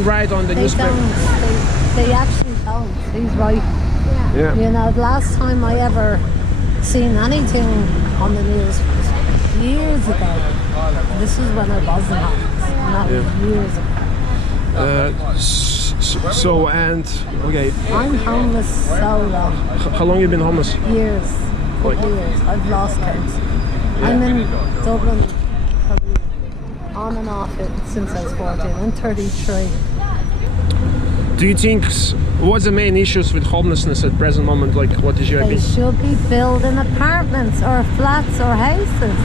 Right on the newspaper. They actually don't. He's right. Yeah. You know, the last time I ever seen anything on the news was years ago. This was when I wasn't homeless. And that was years ago. Okay. I'm homeless so long. How long have you been homeless? Years. Couple years. I've lost count. I'm in Dublin probably on and off it since I was 14. I'm 33. Do you think, what's the main issues with homelessness at present moment? Like, what is your They opinion? should be building apartments or flats or houses.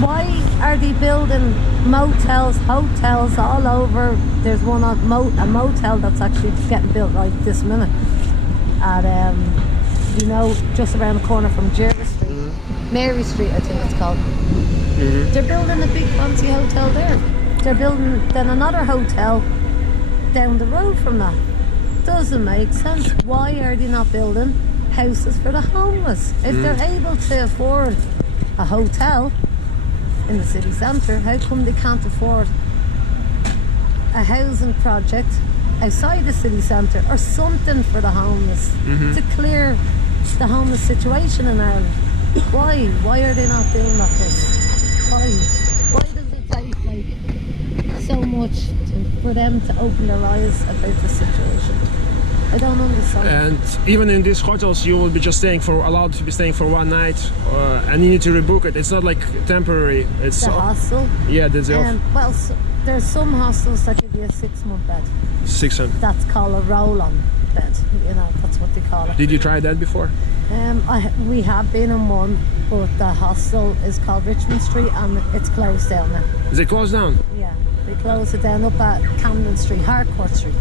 Why are they building motels, hotels all over? There's one on a motel that's actually getting built right this minute at you know, just around the corner from Jervis Street, Mary Street I think it's called. They're building a big fancy hotel there. They're building then another hotel down the road from that. Doesn't make sense. Why are they not building houses for the homeless? If they're able to afford a hotel in the city centre, how come they can't afford a housing project outside the city centre or something for the homeless to clear the homeless situation in Ireland? Why are they not doing that first? Why does it take like so much for them to open their eyes about the situation? I don't understand. And even in these hotels, you will be just allowed to be staying for one night, and you need to rebook it. It's not like temporary. It's the hostel. Yeah, there's well, there's some hostels that give you a 6-month bed. 6 months. That's called a roll-on bed. You know, that's what they call it. Did you try that before? We have been in one, but the hostel is called Richmond Street and it's closed down now. Is it closed down? Yeah, they closed it down up at Camden Street, Harcourt Street.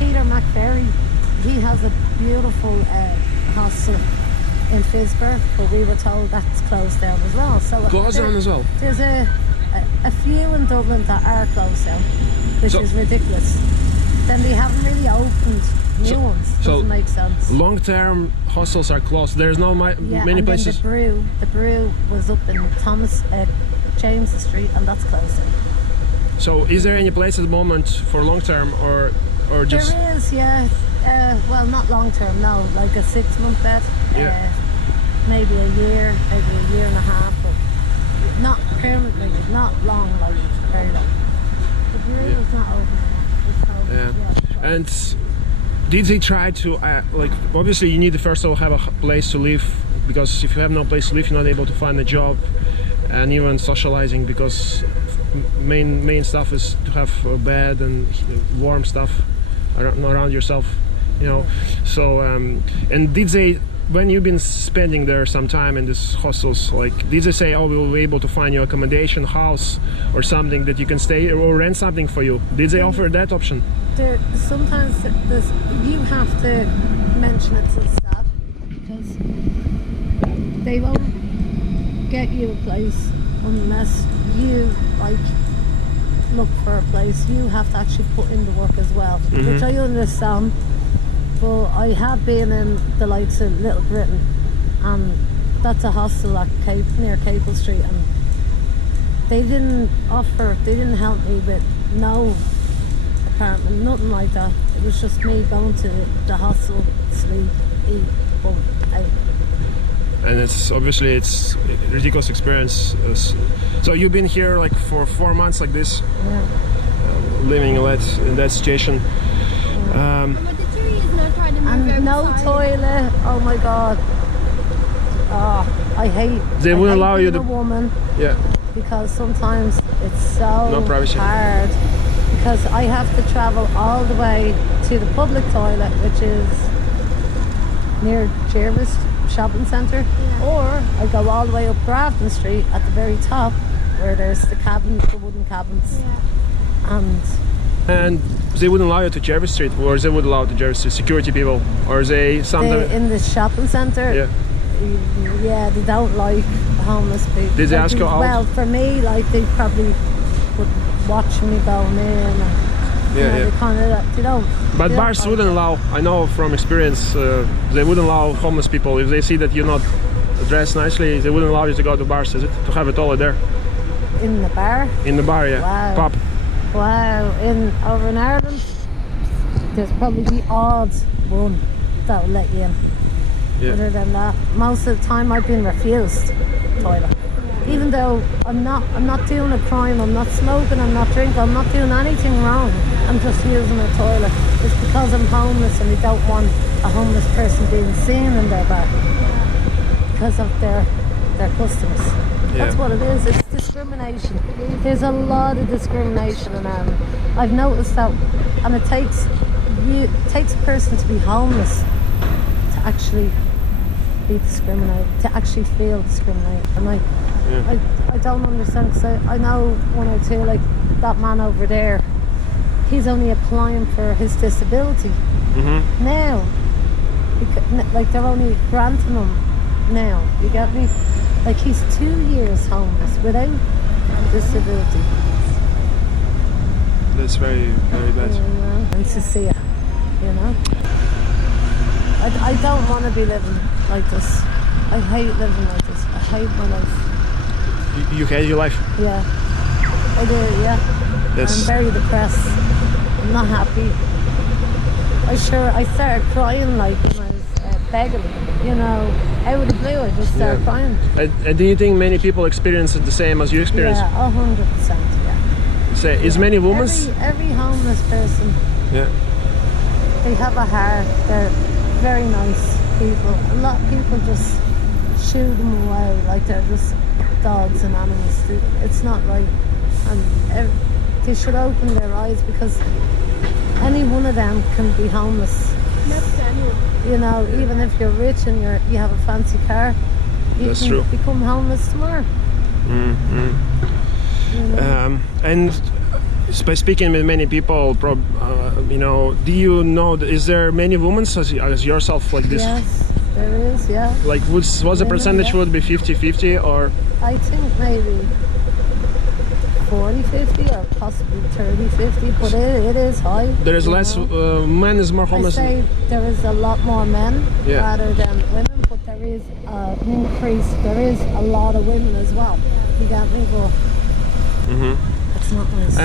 Peter McFerry, he has a beautiful hostel in Fisburg, but we were told that's closed down as well. So closed down as well? There's a few in Dublin that are closed down, which is ridiculous. Then they haven't really opened new ones. Doesn't make sense. Long-term hostels are closed. There's no many places. The brew was up in James Street, and that's closed down. So, is there any place at the moment for long-term or just? There is, yeah. Well, not long-term, no. Like a 6-month bed. Yeah. Maybe a year and a half, but not permanently. Not long, like very long. The brew is not open. Yeah. And did they try to like, obviously you need to first of all have a place to live, because if you have no place to live you're not able to find a job and even socializing, because main stuff is to have a bed and warm stuff around yourself, you know. So and did they, when you've been spending there some time in these hostels, like, did they say, oh, we will be able to find you accommodation, house or something that you can stay or rent something for you? Did they offer that option? Sometimes you have to mention it to the staff, because they won't get you a place unless you like look for a place. You have to actually put in the work as well, which I understand. But I have been in the likes of Little Britain, and that's a hostel at near Capel Street, and they didn't help me with no apartment, nothing like that. It was just me going to the hostel, sleep, eat, boom, out. And it's obviously it's a ridiculous experience. So you've been here like for 4 months like this, living in that situation. And no toilet. Oh my god. I hate. They wouldn't allow you to. A woman. Yeah. Because sometimes it's so no privacy. hard. Because I have to travel all the way to the public toilet, which is near Jervis Shopping Centre, or I go all the way up Grafton Street at the very top, where there's the wooden cabins, and they wouldn't allow you to Jervis Street, or they would allow to Jervis Street, security people, or they sometimes in the shopping centre. Yeah, they don't like homeless people. Did they ask you out? Well, for me, like, they probably would watch me going in. They kind of, they don't. But bars wouldn't allow. I know from experience, they wouldn't allow homeless people if they see that you're not dressed nicely. They wouldn't allow you to go to bars, is it? To have a toilet there. in the bar. In the bar, yeah. Wow. Pub. Wow. Over in Ireland, there's probably the odd one that will let you in. Yeah. Other than that, most of the time I've been refused toilet. Even though I'm not doing a crime, I'm not smoking, I'm not drinking, I'm not doing anything wrong. I'm just using a toilet. It's because I'm homeless and they don't want a homeless person being seen in their bar because of their customers. Yeah. That's what it is. It's discrimination. There's a lot of discrimination in Ireland. I've noticed that, and it takes a person to be homeless to actually be discriminated, to actually feel discriminated. And I don't understand, because I know one or two, like that man over there, he's only applying for his disability now, like they're only granting him now, you get me? Like he's 2 years homeless without disability. That's very, very bad. And to see it, you know? I don't want to be living like this. I hate living like this. I hate my life. You hate your life? Yeah, I do, yeah. I'm very depressed. I'm not happy. I started crying like when I was begging, you know, out of the blue. I just started crying. And do you think many people experience it the same as you experience? Yeah, 100%, yeah. Say, is many women? Every homeless person, Yeah. they have a heart. They're very nice people. A lot of people just shoo them away like they're just dogs and animals. It's not right. And they should open their eyes, because any one of them can be homeless. You know, even if you're rich and you have a fancy car, you can become homeless tomorrow. You know? And by speaking with many people, you know, do you know, is there many women as yourself like this? Yes, there is, yeah. Like what's the percentage? Would be 50-50 or? I think maybe 40-50 or possibly 30-50, but it is high. There is less, men is more homeless? I say there is a lot more men rather than women, but there is an increase. There is a lot of women as well. You got me, but it's not nice.